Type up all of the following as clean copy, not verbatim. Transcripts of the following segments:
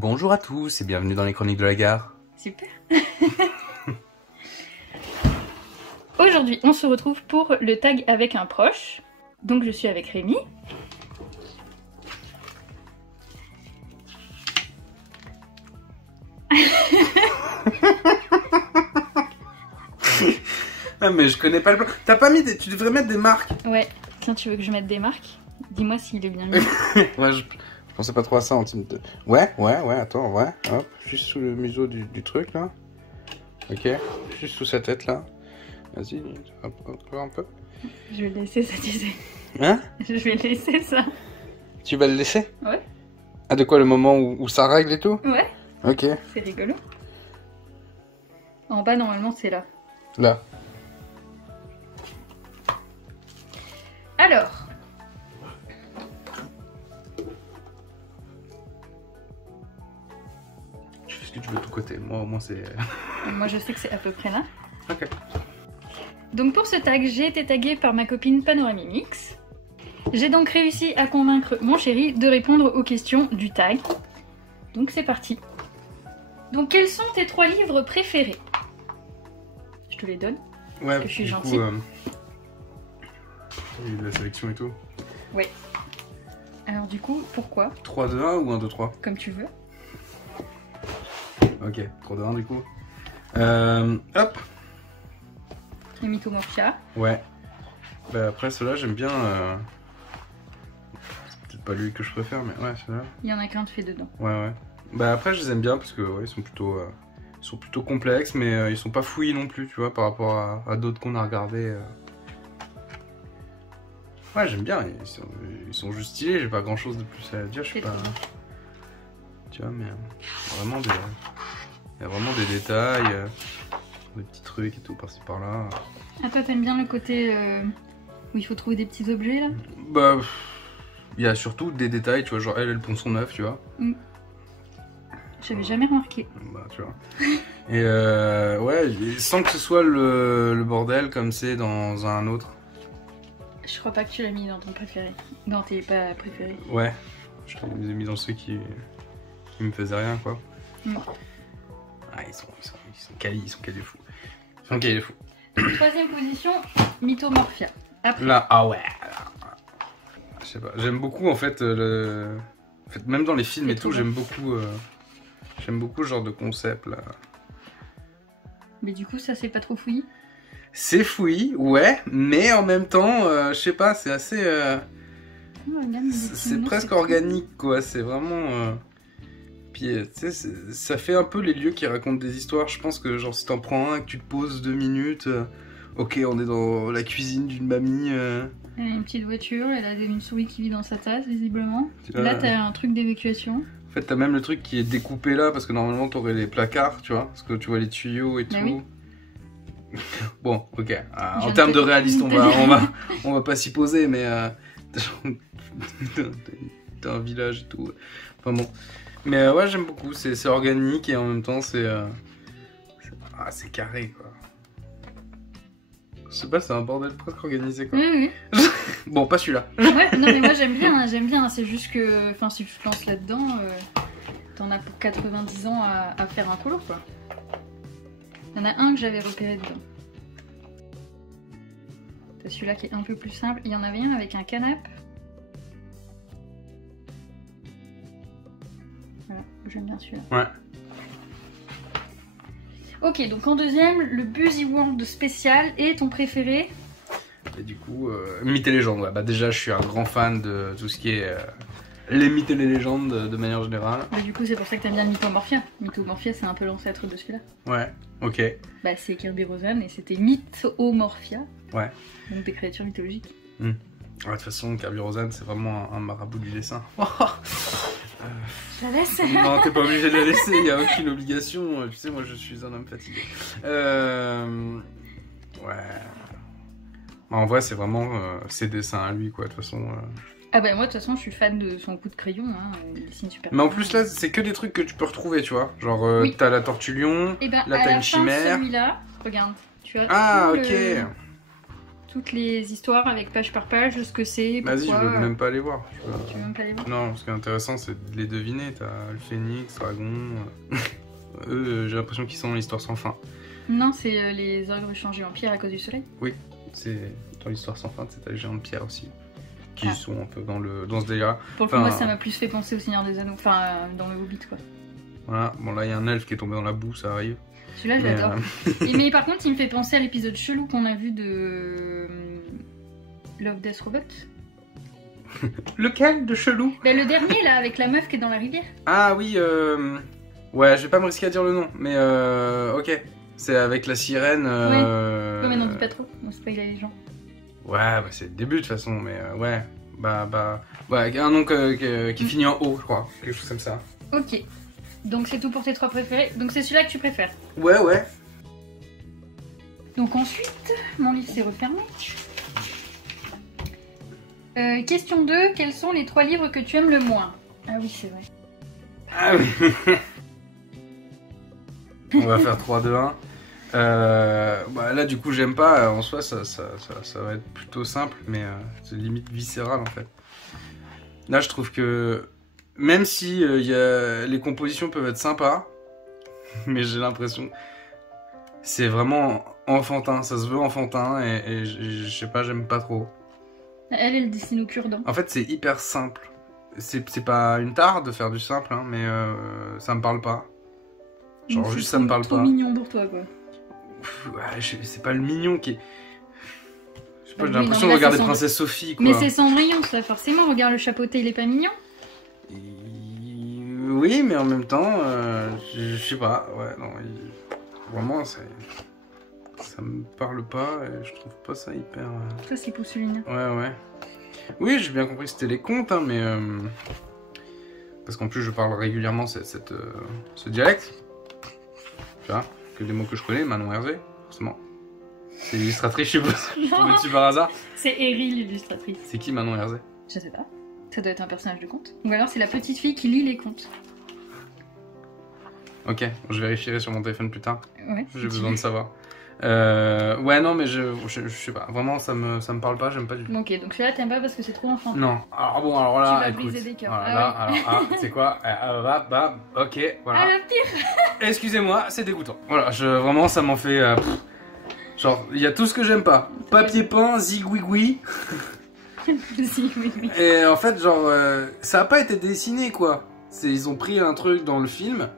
Bonjour à tous et bienvenue dans les Chroniques de la Gare. Super. Aujourd'hui, on se retrouve pour le tag avec un proche. Donc je suis avec Rémi. Ah mais je connais pas le plan. T'as pas mis des... Tu devrais mettre des marques. Ouais, tiens, tu veux que je mette des marques? Dis-moi s'il est bien mis. Ouais, je pensais pas trop à ça en team de... Ouais, attends, ouais, hop, juste sous le museau du truc là. Ok, juste sous sa tête là. Vas-y, hop, un peu. Je vais le laisser ça, tu sais. Hein? Je vais laisser ça. Tu vas le laisser? Ouais. Ah, de quoi, le moment où ça règle et tout? Ouais. Ok. C'est rigolo. En bas, normalement, c'est là. Là. Alors. Tu fais ce que tu veux de ton côté. Moi, au moins, c'est... Moi, je sais que c'est à peu près là. Ok. Donc pour ce tag, j'ai été taguée par ma copine Panoramimix. J'ai donc réussi à convaincre mon chéri de répondre aux questions du tag. Donc c'est parti. Donc quels sont tes 3 livres préférés? Je te les donne. Ouais, que je suis du gentille. coup, il y a eu de la sélection et tout. Ouais. Alors du coup, pourquoi? 3, 2, 1 ou 1, 2, 3? Comme tu veux. Ok, 3, 2, 1 du coup. Hop. Les Mythomorphia. Ouais. Bah après ceux-là j'aime bien. C'est peut-être pas lui que je préfère, mais ouais ceux-là. Il y en a qu'un de fait dedans. Ouais. Bah après je les aime bien parce que ouais, ils sont plutôt complexes, mais ils sont pas fouillis non plus, tu vois, par rapport à d'autres qu'on a regardés. Ouais, j'aime bien. Ils sont juste stylés. J'ai pas grand-chose de plus à dire. Je sais pas. Tu vois, mais vraiment des. Il y a vraiment des détails, des petits trucs et tout par-ci par-là. Ah toi t'aimes bien le côté où il faut trouver des petits objets là? Bah, il y a surtout des détails, tu vois, genre elle pond son œuf, tu vois. J'avais jamais remarqué. Bah, tu vois. Et ouais, sans que ce soit le bordel comme c'est dans un autre. Je crois pas que tu l'as mis dans ton préféré. Dans tes pas préférés. Ouais, je les ai mis dans ceux qui me faisaient rien, quoi. Ah, ils sont quali, ils sont quali fous. Ils sont quali fous. Troisième position, Mythomorphia. Après. Là, ah ouais. Je sais pas, j'aime beaucoup en fait En fait, même dans les films et tout, j'aime beaucoup ce genre de concept là. Mais du coup, ça c'est pas trop fouillis? C'est fouillis, ouais, mais en même temps, je sais pas, c'est assez... c'est presque organique quoi, c'est vraiment... Puis tu sais, ça fait un peu les lieux qui racontent des histoires. Je pense que genre si t'en prends un, que tu te poses 2 minutes, ok, on est dans la cuisine d'une mamie. Elle a une petite voiture, elle a une souris qui vit dans sa tasse visiblement. Vois, là t'as un truc d'évacuation. En fait t'as même le truc qui est découpé là, parce que normalement t'aurais les placards, tu vois, parce que tu vois les tuyaux et tout. Oui. Bon, ok, en termes de réaliste, on va pas s'y poser, mais t'as un village et tout. Enfin bon. Mais ouais, j'aime beaucoup, c'est organique et en même temps c'est carré quoi. Je sais pas, c'est un bordel presque organisé quoi. Oui. Bon, pas celui-là. Ouais, non mais moi j'aime bien, c'est juste que, enfin si tu te lances là-dedans, t'en as pour 90 ans à faire un colo quoi. Il y en a un que j'avais repéré dedans. C'est celui-là qui est un peu plus simple, il y en avait un avec un canapé. Voilà, j'aime bien celui-là. Ouais. Ok, donc en deuxième, le Busy World spécial. Et ton préféré? Et du coup, mythes et légendes. Ouais. Bah déjà, je suis un grand fan de tout ce qui est les mythes et les légendes de manière générale. Bah, du coup, c'est pour ça que t'aimes bien Mythomorphia. Mythomorphia, c'est un peu l'ancêtre de celui-là. Ouais, ok. Bah, c'est Kirby Rosen et c'était Mythomorphia. Ouais. Donc des créatures mythologiques. Ouais, de toute façon, Kirby Rosen, c'est vraiment un marabout du dessin. Je la laisse. Non, t'es pas obligé de la laisser, il n'y a aucune obligation. Tu sais, moi je suis un homme fatigué. Ouais. En vrai, c'est vraiment ses dessins à lui, quoi, de toute façon. Ah bah moi, de toute façon, je suis fan de son coup de crayon, hein. Il dessine super Mais bien. en plus, là, c'est que des trucs que tu peux retrouver, tu vois. Genre, oui. T'as la tortue lion, et ben, là, t'as une chimère. Celui-là, regarde, tu as ah, tout ok. toutes les histoires avec page par page, ce que c'est, pourquoi... Vas-y, je veux même pas les voir. Tu veux même pas les voir? Non, ce qui est intéressant, c'est de les deviner. T'as le phénix, dragon... Eux, j'ai l'impression qu'ils sont dans l'histoire sans fin. Non, c'est les ogres changés en pierre à cause du soleil. Oui, c'est dans l'histoire sans fin, c'est t'as les géants de pierre aussi. Qui sont un peu dans ce délire. Pour le coup, moi, ça m'a plus fait penser au Seigneur des Anneaux, enfin, dans le Hobbit, quoi. Voilà, bon là, il y a un elfe qui est tombé dans la boue, ça arrive. Celui-là, j'adore. Mais par contre, il me fait penser à l'épisode chelou qu'on a vu de... Love, Death, Robot. Lequel de chelou? Ben, le dernier, là, avec la meuf qui est dans la rivière. Ah oui, ouais, je vais pas me risquer à dire le nom, mais ok. C'est avec la sirène... Ouais, mais n'en dis pas trop, on spoil les gens. Ouais, bah c'est le début de toute façon, mais ouais. Ouais, un nom qui finit en O, je crois. Quelque chose comme ça. Ok. Donc c'est tout pour tes 3 préférés. Donc c'est celui-là que tu préfères. Ouais, ouais. Donc ensuite, mon livre s'est refermé. Question 2. Quels sont les 3 livres que tu aimes le moins? Ah oui, c'est vrai. Ah oui. On va faire 3, 2, 1. Bah là, du coup, j'aime pas. En soi, ça va être plutôt simple, mais c'est limite viscéral en fait. Là, je trouve que même si les compositions peuvent être sympas, mais j'ai l'impression c'est vraiment enfantin. Ça se veut enfantin et je sais pas, j'aime pas trop. Elle dessine au cure-dent. En fait, c'est hyper simple. C'est pas une tare de faire du simple, hein, mais ça me parle pas. Genre juste ça me parle pas. C'est trop mignon pour toi, quoi. Ouais, c'est pas le mignon qui est... Je sais pas, Bah j'ai oui, l'impression non, de là, regarder c'est Princesse Sophie, quoi. Mais c'est Cendrillon, ça, forcément. Regarde le chapeauté, il est pas mignon? Oui, mais en même temps, je sais pas, ouais, non, vraiment, ça me parle pas, et je trouve pas ça hyper... Ça, c'est Pousseline. Ouais. Oui, j'ai bien compris que c'était les contes, hein, mais... Parce qu'en plus, je parle régulièrement ce dialecte. Tu vois, que des mots que je connais, Manon Hervé, forcément. C'est l'illustratrice, je sais pas, je suis tombé dessus par hasard. C'est Eri, l'illustratrice. C'est qui Manon Hervé? Je sais pas. Ça doit être un personnage de conte. Ou alors c'est la petite fille qui lit les contes. Ok, je vérifierai sur mon téléphone plus tard. Ouais. J'ai besoin de savoir. Ouais, non, mais je sais pas. Vraiment, ça me parle pas, j'aime pas du tout. Ok, donc celui-là, t'aimes pas parce que c'est trop enfantin. Non, alors là, Tu vas écoute. briser des cœurs. Voilà, Ah oui. alors, c'est quoi ok, voilà. Ah, le pire. Excusez-moi, c'est dégoûtant. Voilà, vraiment, ça m'en fait... genre, il y a tout ce que j'aime pas. Papier peint, zigouigoui. Si, oui. Et en fait, genre, ça a pas été dessiné, quoi. Ils ont pris un truc dans le film,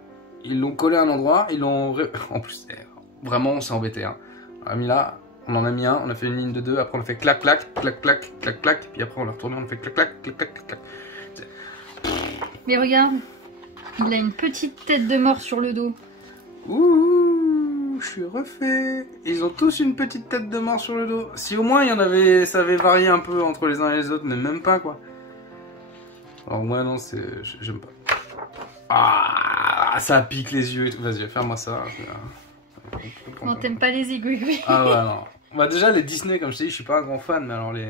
ils l'ont collé à un endroit, ils l'ont... En plus, vraiment, on s'est embêté, hein. On a mis là, on en a mis un, on a fait une ligne de 2, après on a fait clac, clac, clac, clac, clac, clac, puis après on l'a retourné, on a fait clac, clac, clac, clac, clac. Mais regarde, il a une petite tête de mort sur le dos. Ouh, je suis refait. Ils ont tous une petite tête de mort sur le dos. Si au moins il y en avait, ça avait varié un peu entre les uns et les autres, mais même pas, quoi. Alors moi non, j'aime pas. Ah, ça pique les yeux et tout. Vas-y, ferme-moi ça. Non, t'aimes pas les zigouigouis. Ah ouais, non. Bah déjà les Disney, comme je t'ai dit, je suis pas un grand fan, mais alors les...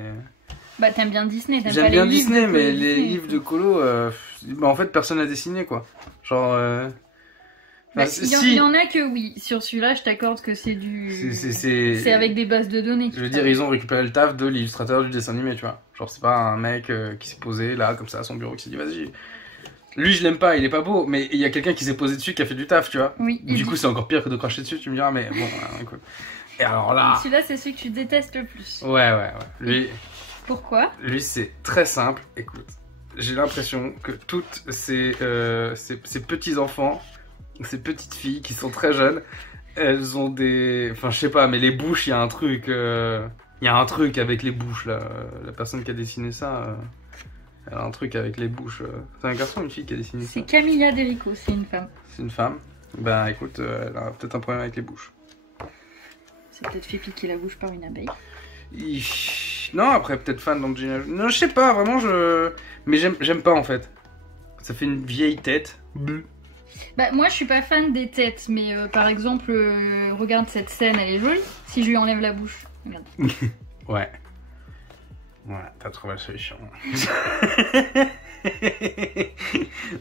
Bah t'aimes bien Disney, t'aimes pas J'aime bien les Disney, livres mais de les Disney. livres de colo, bah en fait personne n'a dessiné, quoi. Genre... Bah, enfin, il y en a que oui, sur celui-là je t'accorde que c'est du... C'est avec des bases de données. Je veux dire, ils ont récupéré le taf de l'illustrateur du dessin animé, tu vois. Genre c'est pas un mec qui s'est posé là, comme ça, à son bureau, qui s'est dit vas-y... Lui je l'aime pas, il est pas beau, mais il y a quelqu'un qui s'est posé dessus, qui a fait du taf, tu vois. Oui. Du coup c'est encore pire que de cracher dessus, tu me diras, mais bon, écoute. Et alors là... Celui-là c'est celui que tu détestes le plus. Ouais. Pourquoi? Lui c'est très simple, écoute. J'ai l'impression que toutes ces petits-enfants, ces petites filles qui sont très jeunes, elles ont des... Enfin je sais pas, mais les bouches, il y a un truc... Il y a un truc avec les bouches, là. La personne qui a dessiné ça... Elle a un truc avec les bouches. C'est un garçon ou une fille qui a dessiné ça? C'est Camilla Derico, c'est une femme. C'est une femme. Ben écoute, elle a peut-être un problème avec les bouches. C'est peut-être fait piquer la bouche par une abeille. Non, après peut-être fan d'Angelina. Non, je sais pas, vraiment mais j'aime pas en fait. Ça fait une vieille tête. Bah moi je suis pas fan des têtes, mais par exemple, regarde cette scène, elle est jolie. Si je lui enlève la bouche, regarde. Ouais. Voilà, t'as trouvé la solution.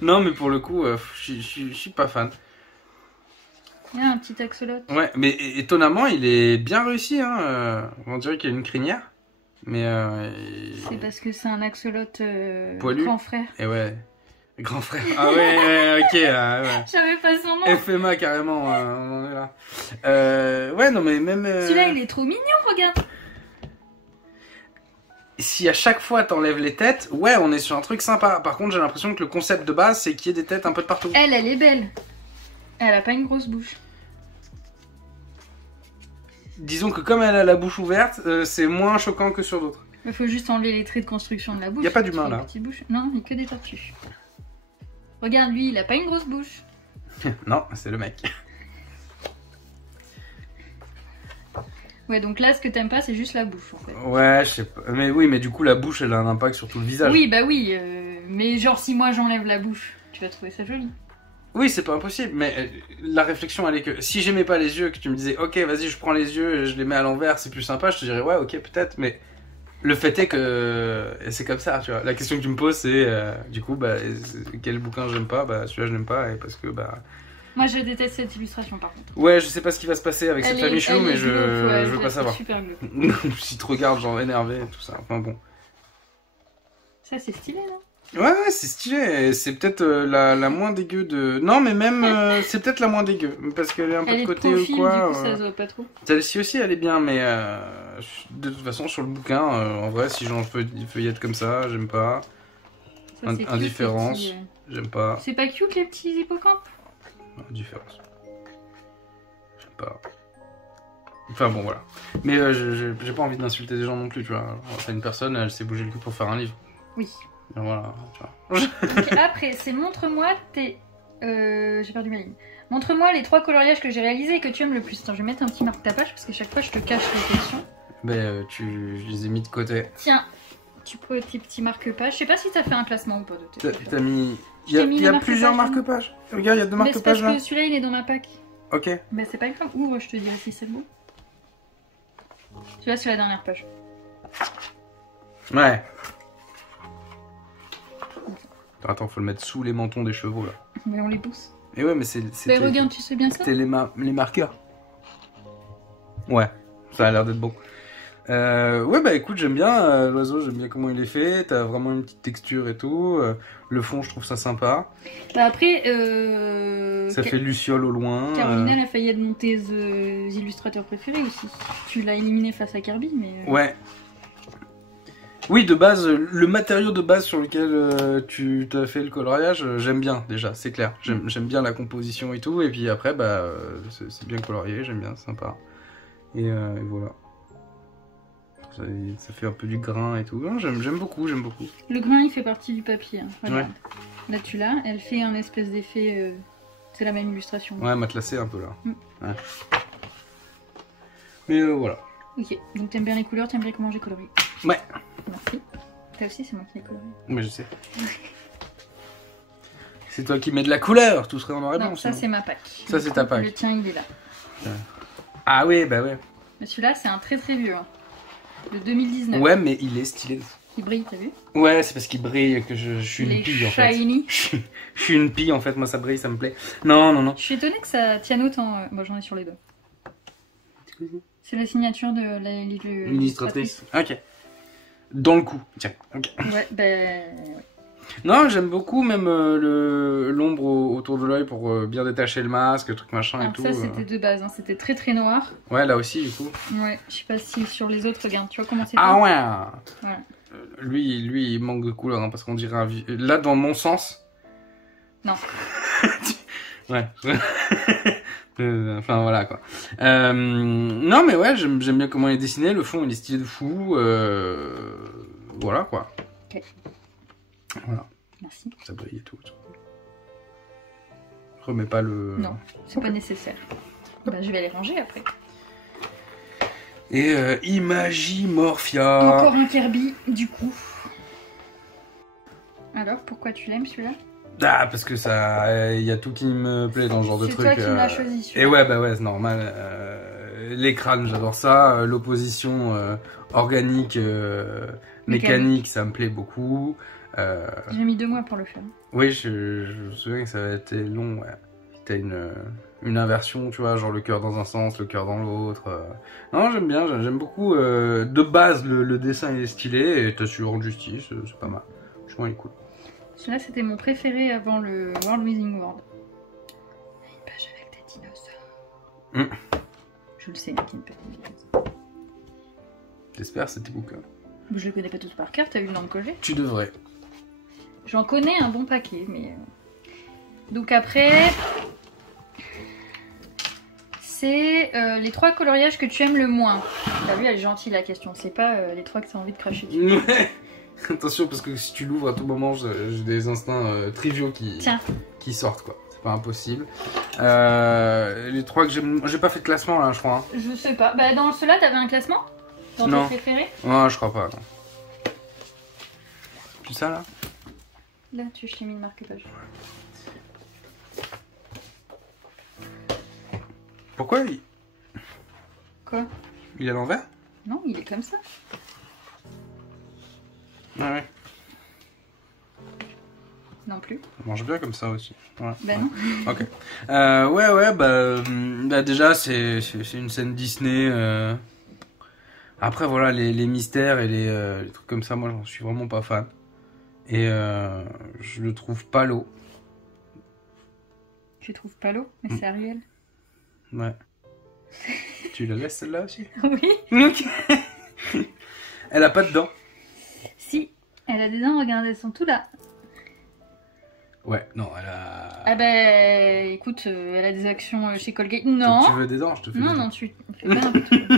Non, mais pour le coup, je suis pas fan. Il y a un petit axolote. Ouais, mais étonnamment, il est bien réussi. Hein. On dirait qu'il a une crinière. Mais. C'est parce que c'est un axolote poilu. grand frère. Et ouais. Grand frère. Ah ouais, ok. Ouais. J'avais pas son nom. FMA carrément, on en est là. Ouais, non, mais même. Celui-là, il est trop mignon, regarde. Si à chaque fois t'enlèves les têtes, ouais, on est sur un truc sympa. Par contre, j'ai l'impression que le concept de base, c'est qu'il y ait des têtes un peu de partout. Elle est belle. Elle a pas une grosse bouche. Disons que comme elle a la bouche ouverte, c'est moins choquant que sur d'autres. Il faut juste enlever les traits de construction de la bouche. Y a pas d'humain là. Bouche. Non, il y a que des tortues. Regarde, lui, il a pas une grosse bouche. Non, c'est le mec. Ouais, donc là, ce que t'aimes pas, c'est juste la bouche, en fait. Ouais, je sais pas. Mais oui, mais du coup, la bouche, elle a un impact sur tout le visage. Oui, bah oui. Mais genre, si moi, j'enlève la bouche, tu vas trouver ça joli. Oui, c'est pas impossible, mais la réflexion, elle est que si j'aimais pas les yeux, que tu me disais, ok, vas-y, je prends les yeux et je les mets à l'envers, c'est plus sympa, je te dirais, ouais, ok, peut-être, mais le fait est que c'est comme ça, tu vois. La question que tu me poses, c'est, du coup, bah, quel bouquin j'aime pas, bah, celui-là, je n'aime pas, et parce que, bah... Moi, je déteste cette illustration, par contre. Ouais, je sais pas ce qui va se passer avec cette famille chou, mais je veux pas savoir. Super glauque. Si tu regardes, genre énervé, tout ça, enfin bon. Ça, c'est stylé, non? Ouais, c'est stylé, c'est peut-être la moins dégueu de... Non, mais même, c'est peut-être la moins dégueu, parce qu'elle est un peu de côté profil, ou quoi. du coup, ça se voit pas trop. Celle-ci aussi, elle est bien, mais de toute façon, sur le bouquin, en vrai, si j'en feuillette comme ça, j'aime pas. Ça, c'est Indifférence, cute, j'aime pas. C'est pas cute, les petits hippocampes? Indifférence. J'aime pas. Enfin bon, voilà. Mais j'ai pas envie d'insulter des gens non plus, tu vois. Enfin, une personne, elle s'est bougé le cul pour faire un livre. Oui. Et voilà, tu vois. Donc, après, c'est montre-moi tes... j'ai perdu ma ligne. Montre-moi les 3 coloriages que j'ai réalisés et que tu aimes le plus. Attends, je vais mettre un petit marque-tapage parce que chaque fois, je te cache les questions. Ben, je les ai mis de côté. Tiens, tu prends tes petits marque-pages. Je sais pas si t'as fait un classement ou pas de tes T'as mis... Il y a plusieurs marque-pages. Regarde, il y a 2 marque-pages là. Parce que celui-là, il est dans ma pack. Ok. Mais c'est pas grave. Ouvre, je te dirai si c'est bon. Tu vois, sur la dernière page. Ouais. Attends, faut le mettre sous les mentons des chevaux là. Mais on les pousse. Et ouais, mais c'est. Mais regarde, tu sais bien ça? C'était les marqueurs. Ouais, ça a l'air d'être bon. Ouais, bah écoute, j'aime bien l'oiseau, j'aime bien comment il est fait. T'as vraiment une petite texture et tout. Le fond, je trouve ça sympa. Bah après. Ça fait Luciole au loin. Caroline, elle a failli être mon tes illustrateurs préférés aussi. Tu l'as éliminé face à Kirby, mais. Ouais. Oui, de base, le matériau de base sur lequel tu t'as fait le coloriage, j'aime bien déjà, c'est clair. J'aime bien la composition et tout, et puis après, bah, c'est bien colorié, j'aime bien, c'est sympa. Et voilà. Ça fait un peu du grain et tout. J'aime beaucoup, j'aime beaucoup. Le grain, il fait partie du papier. Hein. Regarde. Ouais. Là, tu l'as, elle fait un espèce d'effet. C'est la même illustration. Ouais, matelassé un peu là. Ouais. Mais voilà. Ok, donc t'aimes bien les couleurs, t'aimes bien comment j'ai coloré. Ouais. Merci. Toi aussi, c'est moi qui ai coloré. Mais je sais. C'est toi qui mets de la couleur, tout serait en noir et blanc. Non, ça c'est ma pack. Ça c'est ta pack. Le tien, il est là. Ah oui, bah ouais. Mais celui-là, c'est un très très vieux. Hein. De 2019. Ouais, mais il est stylé. Il brille, t'as vu? Ouais, c'est parce qu'il brille que je suis une pie en fait. Shiny. Je suis une pie en fait, moi ça brille, ça me plaît. Non, non, non. Je suis étonnée que ça tienne autant. Moi j'en ai sur les doigts. C'est la signature de l'illustratrice. Ok. Dans le cou, tiens. Ok. Ouais, ben. Ouais. Non, j'aime beaucoup même l'ombre autour de l'œil pour bien détacher le masque, le truc machin. Alors et tout. Ça c'était de base, hein. C'était très très noir. Ouais, là aussi du coup. Ouais, je sais pas si sur les autres, regarde, tu vois comment c'est. Ah fait. ouais. Voilà. Lui, il manque de couleur hein, parce qu'on dirait là dans mon sens. Non. Ouais. Enfin voilà quoi. Non mais ouais, j'aime bien comment il est dessiné. Le fond il est stylé de fou. Voilà quoi. Ok. Voilà. Merci. Ça brille et tout. Remets pas le. Non, c'est pas nécessaire. Bah, je vais les ranger après. Et Imagimorphia. Encore un Kirby, du coup. Alors, pourquoi tu l'aimes celui-là? Ah, parce que ça. Il y a tout qui me plaît dans ce genre de truc. C'est toi qui me l'as choisi celui-là. Et ouais, bah ouais, c'est normal. Les crânes, j'adore ça. L'opposition organique, mécanique, ça me plaît beaucoup. J'ai mis 2 mois pour le faire. Oui, je me souviens que ça avait été long, ouais. t'as une inversion, tu vois, genre le cœur dans un sens, le cœur dans l'autre. Non, j'aime bien, j'aime beaucoup. De base, le dessin il est stylé et t'as su rendre justice, c'est pas mal. Franchement, il est cool. Celui-là, c'était mon préféré avant le World Within World. Une page avec des dinosaures. Je le sais, qui ne peut pas dire ça. J'espère, c'était bouquin. Je le connais pas tous par cœur, t'as vu le nombre que j'ai? Tu devrais. J'en connais un bon paquet, mais... Donc après... C'est les 3 coloriages que tu aimes le moins. T'as vu, elle est gentille la question, c'est pas les 3 que t'as envie de cracher dessus. Ouais. Attention, parce que si tu l'ouvres à tout moment, j'ai des instincts triviaux qui sortent, quoi. C'est pas impossible. Les 3 que j'aime... J'ai pas fait de classement, là, je crois. Hein. Je sais pas. Bah, dans ceux-là, t'avais un classement? Dans tes préférés? Ouais, je crois pas, non. Puis ça, là? Là, je t'ai mis le marque-page. Pourquoi Quoi? Il est à l'envers? Non, il est comme ça. Ah ouais. Non plus. Ça mange bien comme ça aussi. Ouais. Bah non. Ok. Ouais, bah déjà, c'est une scène Disney. Après, voilà, les mystères et les trucs comme ça, moi, j'en suis vraiment pas fan. Et je le trouve pas l'eau. Tu trouves pas l'eau? Mais c'est Ariel. Ouais. Tu la laisses celle-là aussi? Oui. Ok. Elle a pas de dents. Si, elle a des dents, regarde, elles sont tout là. Ouais, non, elle a... Ah bah écoute, elle a des actions chez Colgate. Non. Tu veux des dents? Je te fais Non, des dents. non, tu fais pas n'importe quoi.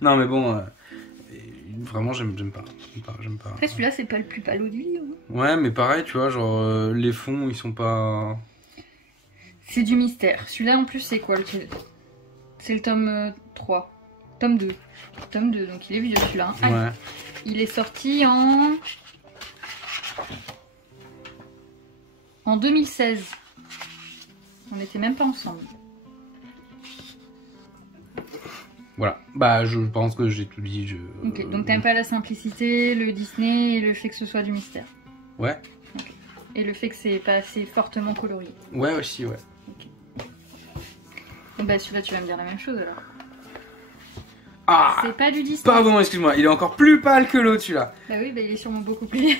Non, mais bon, vraiment, j'aime pas. Après, celui-là, c'est pas le plus palo du livre. Ouais, mais pareil, tu vois, genre, les fonds, ils sont pas... C'est du mystère. Celui-là, en plus, c'est quoi le titre? C'est le tome 3. Tome 2. Tome 2, donc il est vieux celui-là. Hein. Ouais. Il est sorti en 2016. On n'était même pas ensemble. Voilà. Bah, je pense que j'ai tout dit. Ok, donc t'aimes pas la simplicité, le Disney et le fait que ce soit du mystère. Ouais. Okay. Et le fait que c'est pas assez fortement colorié. Ouais, aussi, ouais. Okay. Et bah celui-là, tu vas me dire la même chose alors. Ah! C'est pas du Disney. Pardon, excuse-moi, il est encore plus pâle que l'autre, celui-là. Bah oui, bah il est sûrement beaucoup plus.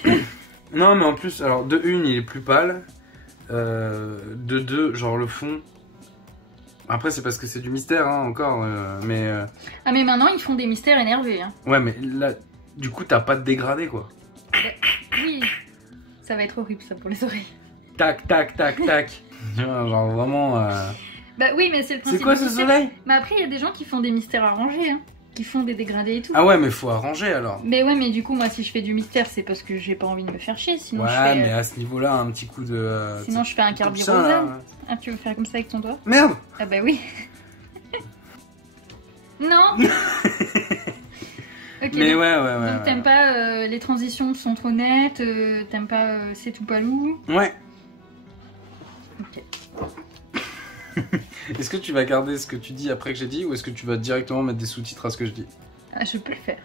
Non, mais en plus, alors, de une, il est plus pâle. De deux, genre le fond. Après, c'est parce que c'est du mystère, hein, encore. Mais. Ah, mais maintenant, ils font des mystères énervés. Hein. Ouais, mais là, du coup, t'as pas de dégradé, quoi. Bah, oui. Ça va être horrible, ça, pour les oreilles. Tac, tac, tac, tac. Genre vraiment. Bah oui, mais c'est le principe. C'est quoi ce soleil? Mais après, il y a des gens qui font des mystères arrangés, hein. Qui font des dégradés et tout. Ah ouais, mais faut arranger alors. Mais ouais, mais du coup, moi, si je fais du mystère, c'est parce que j'ai pas envie de me faire chier. Sinon, ouais, je fais, mais à ce niveau-là, un petit coup de. Sinon, je fais un carbi ça, là. rosa. Ah, tu veux faire comme ça avec ton doigt? Merde! Ah bah oui. Non. Ok. Mais donc, ouais. Donc t'aimes pas les transitions sont trop nettes, t'aimes pas c'est tout palou. Ouais. Ok. Est-ce que tu vas garder ce que tu dis après que j'ai dit ou est-ce que tu vas directement mettre des sous-titres à ce que je dis? Ah, je peux le faire.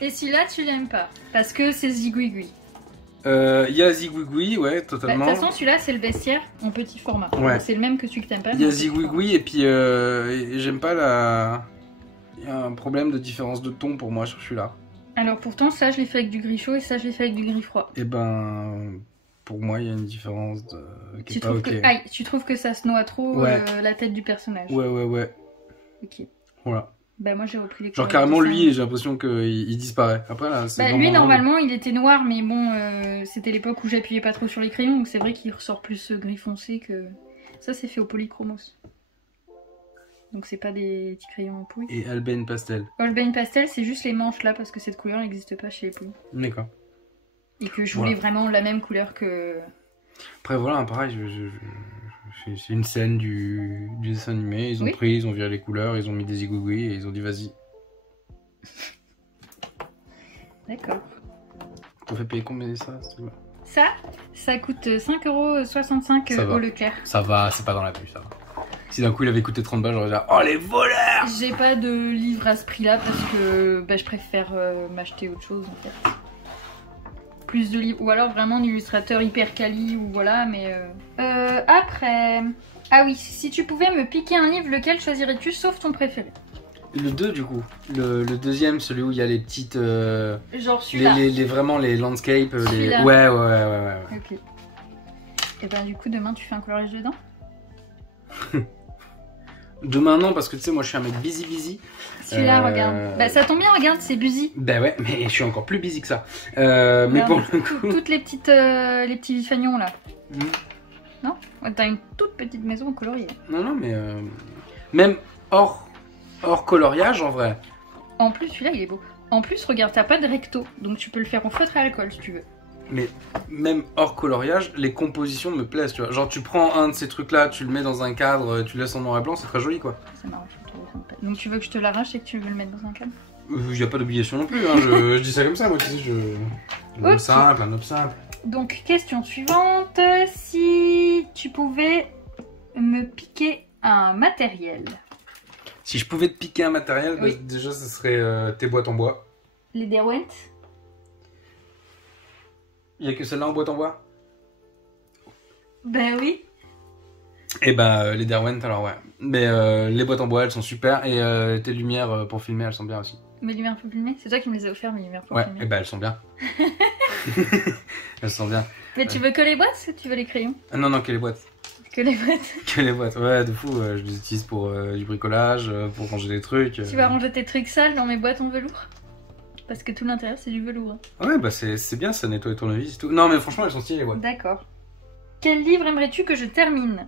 Et celui-là, tu l'aimes pas parce que c'est zigouigoui. Y a Zigouigoui, ouais, De totalement. toute façon, celui-là, c'est le bestiaire en petit format. Ouais. C'est le même que celui que t'aimes pas. Il y a Zigouigoui et puis j'aime pas la... Il y a un problème de différence de ton pour moi sur celui-là. Alors pourtant, ça, je l'ai fait avec du gris chaud et ça, je l'ai fait avec du gris froid. Et ben... Pour moi, il y a une différence qui Tu est pas trouves ok. que... Aïe, tu trouves que ça se noie trop Ouais. la tête du personnage. Ouais. Ok. Voilà. Bah moi, j'ai repris les Genre couleurs carrément du dessin. lui, j'ai l'impression qu'il disparaît. Après là, c'est Bah, vraiment lui, drôle. normalement, il était noir, mais bon, c'était l'époque où j'appuyais pas trop sur les crayons, donc c'est vrai qu'il ressort plus gris foncé que... Ça, c'est fait au polychromos. Donc c'est pas des petits crayons en pouille. Et Alben Pastel. Holbein Pastel, c'est juste les manches là, parce que cette couleur n'existe pas chez les pouilles. D'accord. Et que je voulais Voilà. vraiment la même couleur que... Après voilà, pareil, c'est une scène du dessin animé. Ils ont Oui. pris, ils ont viré les couleurs, ils ont mis des zigouigouis et ils ont dit vas-y. D'accord. T'as fait payer combien ça? Ça coûte 5,65 Ça va. au Leclerc. Ça va, c'est pas dans la pub, ça va. Si d'un coup il avait coûté 30 balles, j'aurais dit oh les voleurs! J'ai pas de livre à ce prix-là parce que bah, je préfère m'acheter autre chose en fait. Plus de livres, ou alors vraiment un illustrateur hyper quali ou voilà, mais Après... Ah oui, si tu pouvais me piquer un livre, lequel choisirais-tu sauf ton préféré? Le 2 du coup. Le deuxième, celui où il y a les petites... Genre celui-là. Vraiment les landscapes. Celui-là. Ouais. Ok. Et ben du coup, demain, tu fais un coloriage dedans? Demain non, parce que tu sais, moi je suis un mec busy. Celui-là, regarde. Bah ça tombe bien, regarde, c'est busy. Bah ouais, mais je suis encore plus busy que ça. Mais pour le coup... Toutes les petites, les petits fagnons là. Mm. Non? Ouais, t'as une toute petite maison coloriée. Non, mais... Même hors coloriage, en vrai. En plus, celui-là, il est beau. En plus, regarde, t'as pas de recto, donc tu peux le faire au feutre à alcool si tu veux. Mais même hors coloriage, les compositions me plaisent, tu vois. Genre, tu prends un de ces trucs-là, tu le mets dans un cadre, tu le laisses en noir et blanc, c'est très joli, quoi. Ça m'arrange, je trouve ça me plaît. Donc tu veux que je te l'arrache et que tu veux le mettre dans un cadre? Y a pas d'obligation non plus, hein. Je dis ça comme ça, moi, tu sais, un homme simple, un homme simple. Donc, question suivante. Si tu pouvais me piquer un matériel. Si je pouvais te piquer un matériel, Oui. bah, déjà, ce serait tes boîtes en bois. Les Derwent? Y a que celle-là en boîte en bois? Ben oui. Et bah, les Derwent, alors ouais. Mais les boîtes en bois, elles sont super. Et tes lumières pour filmer, elles sont bien aussi. Mes lumières pour filmer? C'est toi qui me les as offert, mes lumières pour Ouais, filmer. et bah, elles sont bien. Elles sont bien. Mais tu veux que les boîtes ou tu veux les crayons? Ah, non, que les boîtes. Que les boîtes. Que les boîtes, ouais, de fou. Je les utilise pour du bricolage, pour ranger des trucs. Tu vas ranger tes trucs sales dans mes boîtes en velours? Parce que tout l'intérieur c'est du velours. Hein. Ouais, bah c'est bien, ça nettoie ton avis, c'est tout. Non, mais franchement, elles sont stylées, les boîtes. D'accord. Quel livre aimerais-tu que je termine?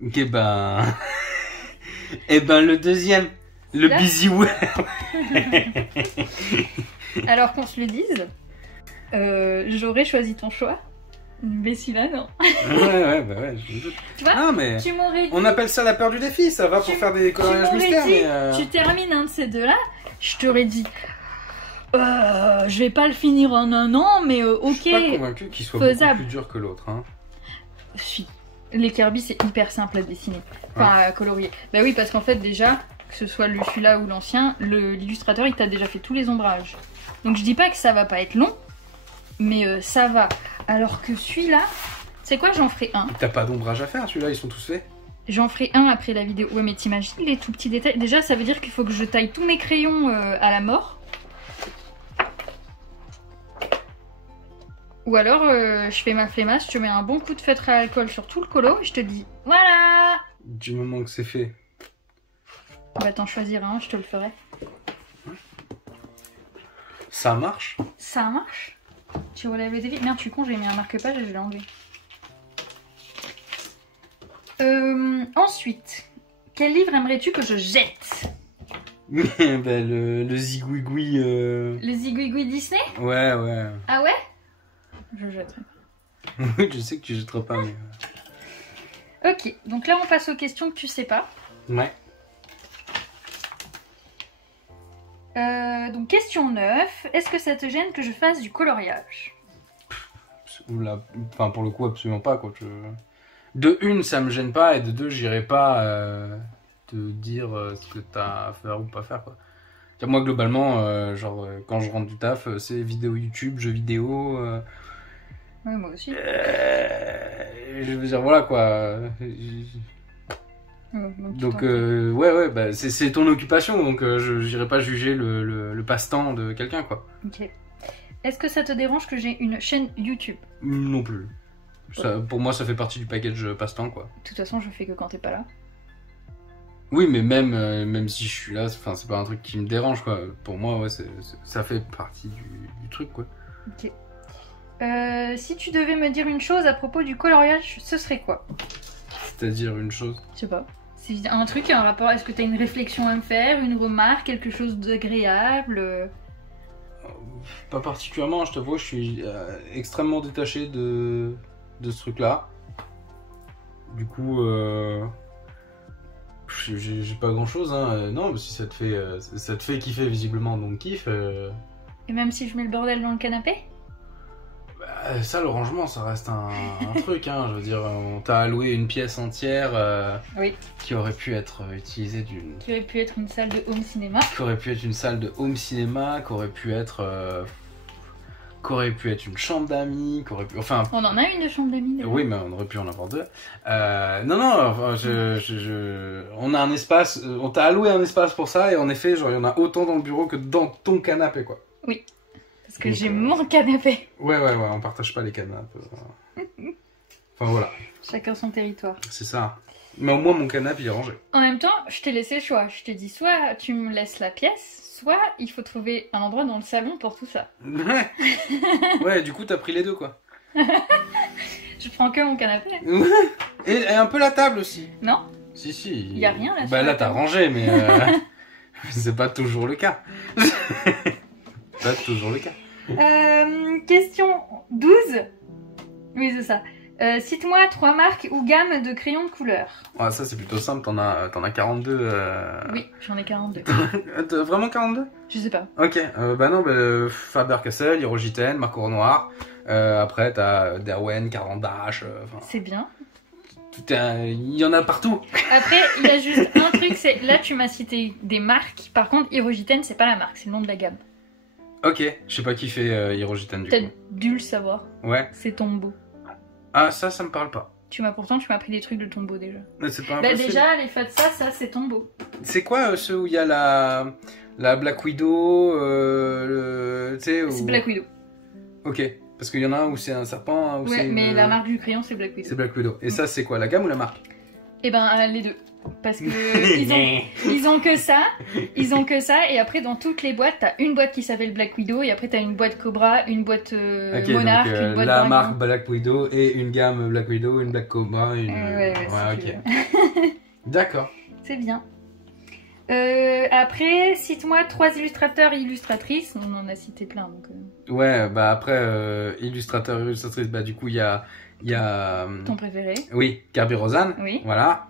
Ok, ben. Et ben, le deuxième. Le Là Busy Web. Alors qu'on se le dise, j'aurais choisi ton choix. Mais celui-là, non. ouais, je me doute. Tu vois, Ah, mais. tu m'aurais dit... On appelle ça la peur du défi, ça va pour faire des coloriages m'aurais mystères, dit, mais. Tu termines un de ces deux-là, je t'aurais dit... je vais pas le finir en un an, mais ok. Je suis pas convaincu qu'il soit faisable. beaucoup plus dur que l'autre, hein. Si. Les Kirby, c'est hyper simple à dessiner. Enfin, à colorier. Bah oui, parce qu'en fait, déjà, que ce soit celui-là ou l'ancien, l'illustrateur, il t'a déjà fait tous les ombrages. Donc je dis pas que ça va pas être long, mais ça va. Alors que celui-là, c'est quoi, j'en ferai un. T'as pas d'ombrage à faire, celui-là, ils sont tous faits. J'en ferai un après la vidéo. Ouais, mais t'imagines les tout petits détails. Déjà, ça veut dire qu'il faut que je taille tous mes crayons à la mort. Ou alors, je fais ma flemmasse, je te mets un bon coup de feutre à alcool sur tout le colo et je te dis voilà. Du moment que c'est fait. Bah t'en choisiras un, je te le ferai. Ça marche. Ça marche. Tu relèves le défi. Merde, je suis con, j'ai mis un marque-page et je l'ai enlevé. Ensuite, quel livre aimerais-tu que je jette? Ben, le zigouigoui. Le Zigouigoui Disney? Ouais. Ah ouais? Je jetterai pas. Oui, je sais que tu jetteras pas, mais. Ok, donc là on passe aux questions que tu sais pas. Ouais. Donc question 9. Est-ce que ça te gêne que je fasse du coloriage? Oula, enfin, pour le coup, absolument pas, quoi. De une, ça me gêne pas, et de deux, j'irai pas te dire ce que t'as à faire ou pas faire, quoi. Moi, globalement, quand je rentre du taf, c'est vidéo YouTube, jeux vidéo. Oui, moi aussi. Je veux dire, voilà, quoi. Donc, ouais, bah, c'est ton occupation, donc je n'irai pas juger le passe-temps de quelqu'un, quoi. Ok. Est-ce que ça te dérange que j'ai une chaîne YouTube? Non plus. Ça, pour moi, ça fait partie du package passe-temps, quoi. De toute façon, je fais que quand t'es pas là. Oui, mais même si je suis là, c'est pas un truc qui me dérange, quoi. Pour moi, ouais, ça fait partie du truc, quoi. Ok. Si tu devais me dire une chose à propos du coloriage, ce serait quoi? C'est-à-dire une chose. Je sais pas. C'est un truc, un rapport. Est-ce que t'as une réflexion à me faire, une remarque, quelque chose d'agréable? Pas particulièrement, je t'avoue, je suis extrêmement détaché de ce truc-là. Du coup, j'ai pas grand-chose, hein. Non, mais si ça te fait kiffer visiblement, donc kiffe. Et même si je mets le bordel dans le canapé? Ça, le rangement, ça reste un truc, hein. Je veux dire, on t'a alloué une pièce entière Oui. qui aurait pu être utilisée Qui aurait pu être une salle de home cinéma. Qui aurait pu être une salle de home cinéma, qui aurait pu être qu'aurait pu être une chambre d'amis, qu'aurait pu... Enfin... On en a une de chambre d'amis. Oui, mais on aurait pu en avoir deux. Non, enfin, on a un espace, on t'a alloué un espace pour ça, et en effet, genre, il y en a autant dans le bureau que dans ton canapé, quoi. Oui, parce que Donc, j'ai mon canapé. Ouais, on partage pas les canapes. Enfin, voilà. Chacun son territoire. C'est ça. Mais au moins, mon canapé, il est rangé. En même temps, je t'ai laissé le choix. Je t'ai dit soit tu me laisses la pièce, soit il faut trouver un endroit dans le salon pour tout ça. Ouais. Ouais, du coup, t'as pris les deux, quoi. Je prends que mon canapé. Et un peu la table aussi. Non, Si. il y a rien là. Bah sur là, la t'as table. rangé, mais c'est pas toujours le cas. Pas toujours le cas. Question 12. Oui, c'est ça. Cite-moi 3 marques ou gammes de crayons de couleur. Ouais, ça, c'est plutôt simple. T'en as 42. Oui, j'en ai 42. T'as vraiment 42? Je sais pas. Ok. Bah non, Faber-Castell, Hirogiten, Marco Renoir. Après, t'as Derwent, Cavendish. C'est bien. Il y en a partout. Après, il y a juste un truc, c'est là tu m'as cité des marques. Par contre, Hirogiten, c'est pas la marque, c'est le nom de la gamme. Ok. Je sais pas qui fait Hirogiten du T'as coup. dû le savoir. Ouais. C'est Tombow. Ah, ça me parle pas. Pourtant, tu m'as pris des trucs de Tombow déjà. Mais c'est pas Bah impossible. déjà, les fats ça c'est Tombow. C'est quoi ceux où il y a la Black Widow, tu sais C'est Black Widow. Ok, parce qu'il y en a un où c'est un serpent, un où Ouais, c'est mais une... la marque du crayon c'est Black Widow. C'est Black Widow. Et ça, c'est quoi, la gamme ou la marque? Et ben les deux. Parce que ils ont que ça. Ils ont que ça. Et après, dans toutes les boîtes, t'as une boîte qui s'appelle Black Widow. Et après, t'as une boîte Cobra, une boîte Ok, Monarch, donc, une boîte la Dragon. marque Black Widow et une gamme Black Widow, une Black Cobra, une... Ouais, si tu ok. veux. D'accord. C'est bien. Après, cite-moi 3 illustrateurs et illustratrices. On en a cité plein. Donc, Ouais, bah après, illustrateur, illustratrice, bah du coup, il y a... ton préféré. Oui, Kirby Rosanne. Oui. Voilà.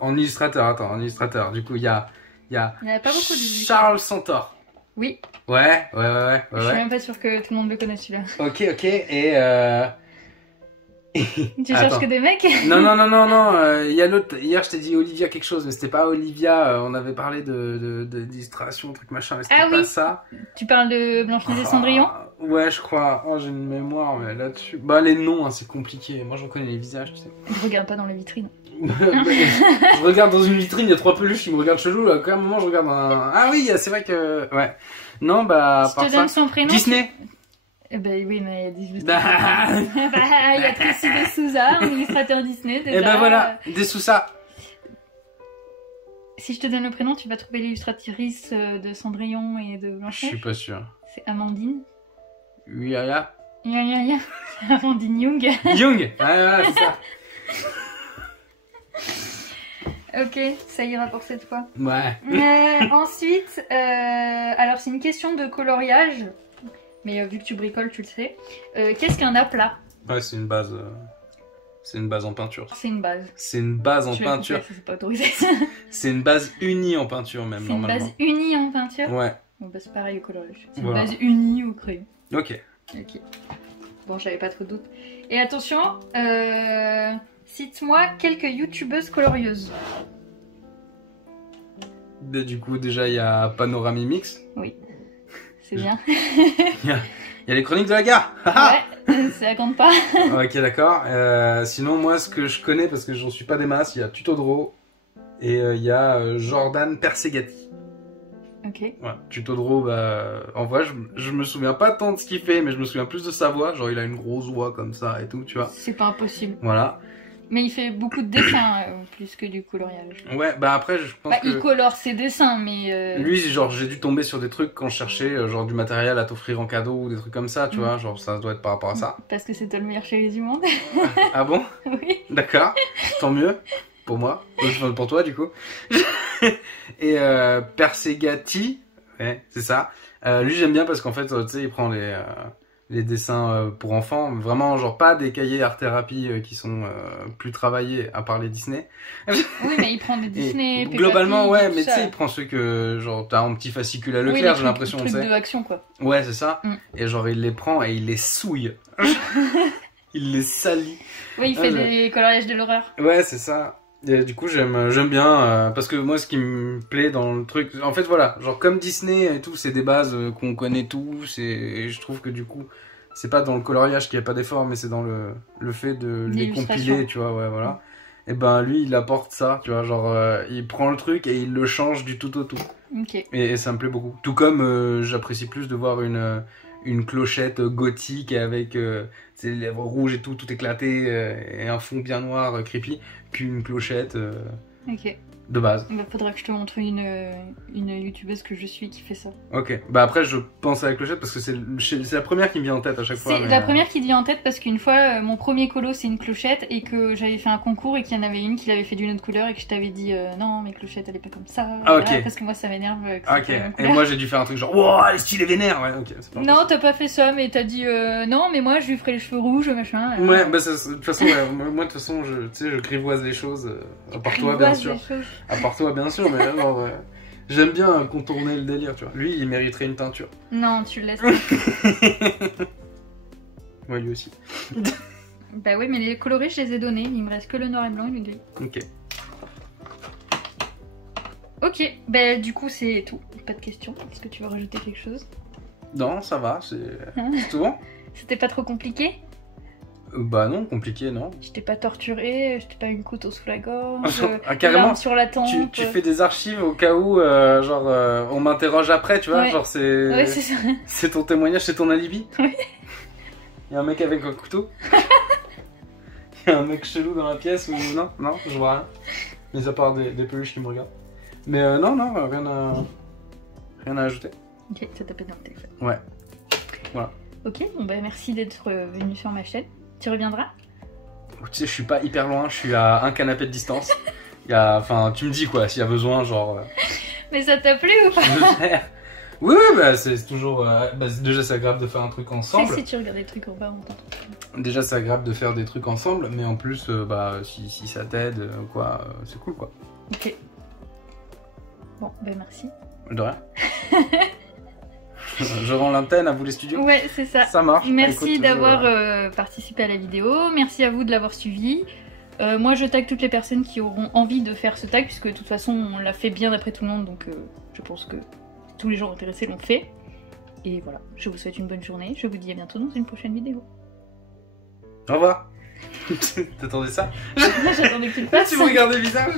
En illustrateur, du coup, il y a Il n'y en a pas beaucoup d'illustrateurs. Charles Centaure. Oui. Ouais. Je suis même pas sûre que tout le monde le connaisse celui-là. Ok, et Tu Attends. cherches que des mecs? Non, il y a l'autre, hier je t'ai dit Olivia quelque chose, mais c'était pas Olivia, on avait parlé d'illustration, truc machin, mais c'était Ah pas oui. ça. Tu parles de Blanche-Neige et Cendrillon? Ouais, je crois, j'ai une mémoire, mais là-dessus... Bah les noms, hein, c'est compliqué, moi j'en connais les visages, tu sais. Je regarde pas dans les vitrines. Je regarde dans une vitrine, il y a 3 peluches qui me regardent chelou, là, à un moment je regarde un... Ah oui, c'est vrai que... Ouais. Non, bah, Je par te ça... donne son prénom. Disney. Eh ben oui, mais il y a des Bah, illustrateurs. Bah, il y a Tracy de Souza, un illustrateur Disney. Déjà. et ben voilà, des sous ça. Si je te donne le prénom, tu vas trouver l'illustratrice de Cendrillon et de Je Blanche-Neige. suis pas sûr. C'est Amandine. Oui, ya. Ya. Amandine Young. Young. Ouais, c'est ça. Ok, ça ira pour cette fois. Ouais. Ensuite, alors c'est une question de coloriage. Mais vu que tu bricoles, tu le sais. Qu'est-ce qu'un aplat? Ouais, c'est une base. C'est une base en peinture. C'est une base. C'est une base en Je vais peinture. couper, ça, c'est pas autorisé. C'est une base unie en peinture même C'est une normalement. base unie en peinture. Ouais. Bon, bah, c'est pareil au coloriage. C'est Voilà. une base unie au crayon. Ok. Ok. Bon, j'avais pas trop de doute. Et attention, cite-moi quelques youtubeuses colorieuses. Du coup déjà il y a Panoramimix. C'est bien. Il y a les chroniques de la gare. Ouais, ça compte pas. Ok, d'accord. Sinon moi ce que je connais parce que j'en suis pas des masses, il y a Tutodro et il y a Jordan Persegati. Ok. Ouais, Tutodro, bah, en vrai, je me souviens pas tant de ce qu'il fait, mais je me souviens plus de sa voix. Genre, il a une grosse voix comme ça et tout, tu vois. C'est pas impossible. Voilà. Mais il fait beaucoup de dessins plus que du coloriage. Ouais, bah après, je pense Bah, que... il colore ses dessins, mais. Lui, genre, j'ai dû tomber sur des trucs quand je cherchais, genre, du matériel à t'offrir en cadeau ou des trucs comme ça, tu vois. Genre, ça doit être par rapport à ça. Parce que c'est toi le meilleur chéri du monde. Ah bon? Oui. D'accord. Tant mieux. Pour moi. Enfin, pour toi, du coup. Et Persegati, ouais, c'est ça. Lui, j'aime bien parce qu'en fait, tu sais, il prend les dessins pour enfants. Vraiment, genre, pas des cahiers art-thérapie qui sont plus travaillés, à part les Disney. Oui, mais il prend des Disney, Et Peppa globalement, Pig, ouais, tout mais tu ça. sais, il prend ceux que, genre, t'as un petit fascicule à Oui, Leclerc, les j'ai l'impression, tu trucs sais. de action, quoi. Ouais, c'est ça. Mm. Et genre, il les prend et il les souille. Il les salit. Oui, il fait des coloriages de l'horreur. Ouais, c'est ça. Et du coup, j'aime bien, parce que moi, ce qui me plaît dans le truc, en fait, voilà, genre comme Disney et tout, c'est des bases qu'on connaît tous, et je trouve que du coup, c'est pas dans le coloriage qu'il n'y a pas d'effort, mais c'est dans le fait de les compiler, tu vois, ouais, voilà. Et ben, lui, il apporte ça, tu vois, genre, il prend le truc et il le change du tout au tout. Ok. Et ça me plaît beaucoup. Tout comme j'apprécie plus de voir une clochette gothique avec ses lèvres rouges et tout éclaté, et un fond bien noir, creepy, qu'une clochette Ok. de base. Bah, faudra que je te montre une youtubeuse que je suis qui fait ça. Ok. Bah après, je pense à la clochette parce que c'est la première qui me vient en tête à chaque fois. C'est la première qui te vient en tête parce qu'une fois, mon premier colo c'est une clochette et que j'avais fait un concours et qu'il y en avait une qui l'avait fait d'une autre couleur et que je t'avais dit non, mais clochette elle est pas comme ça. Ah, Voilà, ok. parce que moi ça m'énerve. Ok. Et moi j'ai dû faire un truc genre, wow, elle est stylée vénère. Ouais, ok. C'est pas Non, t'as pas fait ça, mais t'as dit non, mais moi je lui ferai les cheveux rouges, machin. Ouais, bah de toute façon, ouais, moi de toute façon, tu sais, je grivoise les choses. À part toi, bien sûr. À part toi, bien sûr, mais alors, j'aime bien contourner le délire, tu vois. Lui, il mériterait une teinture. Non, tu le laisses. Ouais, lui aussi. Bah oui, mais les colorés, je les ai donnés. Il me reste que le noir et blanc et le gris. Ok. Ok, bah du coup, c'est tout. Pas de questions. Est-ce que tu veux rajouter quelque chose? Non, ça va, c'est tout bon. C'était pas trop compliqué? Bah non, compliqué, non. Je t'ai pas torturé, je t'ai pas eu une couteau sous la gorge, Ah, carrément, l'arme sur la tempe. tu fais des archives au cas où, genre, on m'interroge après, tu vois, Ouais. genre c'est... Ouais, c'est ça. C'est ton témoignage, c'est ton alibi. Ouais. Il y a un mec avec un couteau. Il y a un mec chelou dans la pièce ou... Non, je vois rien. Mais à part des peluches qui me regardent. Mais non, rien à ajouter. Ok, ça t'a pété dans le téléphone. Ouais. Voilà. Ok, bon bah merci d'être venu sur ma chaîne. Tu reviendras? Tu sais, je suis pas hyper loin, je suis à un canapé de distance. Enfin, tu me dis quoi, s'il y a besoin, genre... Mais ça t'a plu ou pas? Oui, bah c'est toujours... déjà, c'est agréable de faire un truc ensemble. Si tu regardes des trucs en bas, on t'entend. Déjà, c'est agréable de faire des trucs ensemble, mais en plus, si ça t'aide, quoi, c'est cool, quoi. Ok. Bon, bah merci. De rien. Je rends l'antenne à vous les studios. Ouais, c'est ça. Ça marche. Merci Écoute, d'avoir participé à la vidéo. Merci à vous de l'avoir suivi. Moi, je tag toutes les personnes qui auront envie de faire ce tag, puisque de toute façon, on l'a fait bien d'après tout le monde, donc je pense que tous les gens intéressés l'ont fait. Et voilà, je vous souhaite une bonne journée. Je vous dis à bientôt dans une prochaine vidéo. Au revoir. T'attendais ça? J'attendais que tu le fasses. Tu me regardais bizarre.